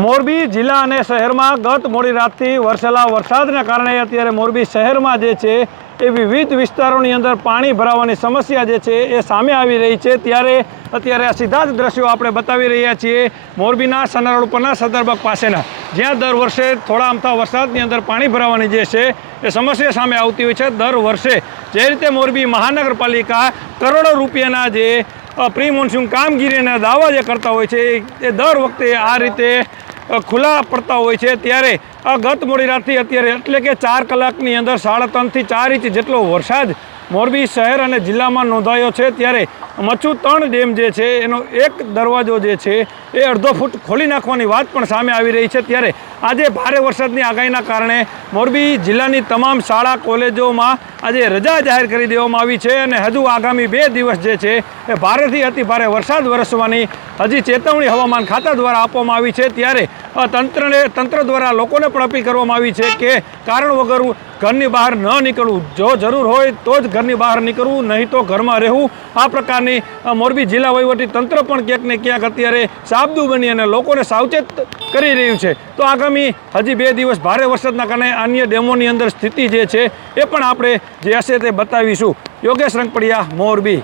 મોરબી જિલ્લા અને શહેરમાં ગત મોડી રાતથી વરસેલા વરસાદના કારણે અત્યારે મોરબી શહેરમાં જે છે એ વિવિધ વિસ્તારોની અંદર પાણી ભરાવાની સમસ્યા જે છે એ સામે આવી રહી છે। ત્યારે અત્યારે આ સીધા જ દ્રશ્યો આપણે બતાવી રહ્યા છીએ મોરબીના સના રોડ ઉપરના સદરબગ પાસેના, જ્યાં દર વર્ષે થોડા અમથા વરસાદની અંદર પાણી ભરાવાની જે છે એ સમસ્યા સામે આવતી હોય છે। દર વર્ષે જે રીતે મોરબી મહાનગરપાલિકા કરોડો રૂપિયાના જે પ્રી મોન્સૂન કામગીરીના દાવા જે કરતા હોય છે એ દર વખતે આ રીતે ખુલ્લા પડતા હોય છે। ત્યારે ગત મોડી રાતથી અત્યારે એટલે કે 4 કલાકની અંદર 3.5 થી 4 ઇંચ જેટલો વરસાદ મોરબી શહેર અને જિલ્લામાં નોંધાયો છે। ત્યારે મચ્છુ 3 ડેમ જે છે એનો એક દરવાજો જે છે એ અડધો ફૂટ ખોલી નાખવાની વાત પણ સામે આવી રહી છે। ત્યારે આજે ભારે વરસાદની આગાહીના કારણે મોરબી જિલ્લાની તમામ શાળા કોલેજોમાં આજે રજા જાહેર કરી દેવામાં આવી છે અને હજુ આગામી 2 દિવસ જે છે એ ભારેથી અતિ ભારે વરસાદ વરસવાની હજી ચેતવણી હવામાન ખાતા દ્વારા આપવામાં આવી છે। ત્યારે તંત્ર દ્વારા લોકોને પણ અપીલ કરવામાં આવી છે કે કારણ વગર ઘરની બહાર ન નીકળવું, જો જરૂર હોય તો જ ઘરની બહાર નીકળવું, નહીં તો ઘરમાં રહેવું। આ પ્રકારની મોરબી જિલ્લા વહીવટી તંત્ર પણ ક્યાંક ને ક્યાંક અત્યારે સાબદું બની અને લોકોને સાવચેત કરી રહ્યું છે। તો આગામી હજી 2 દિવસ ભારે વરસાદના કારણે અન્ય ડેમોની અંદર સ્થિતિ જે છે એ પણ આપણે જે હશે તે બતાવીશું। યોગેશ રંગપડિયા, મોરબી।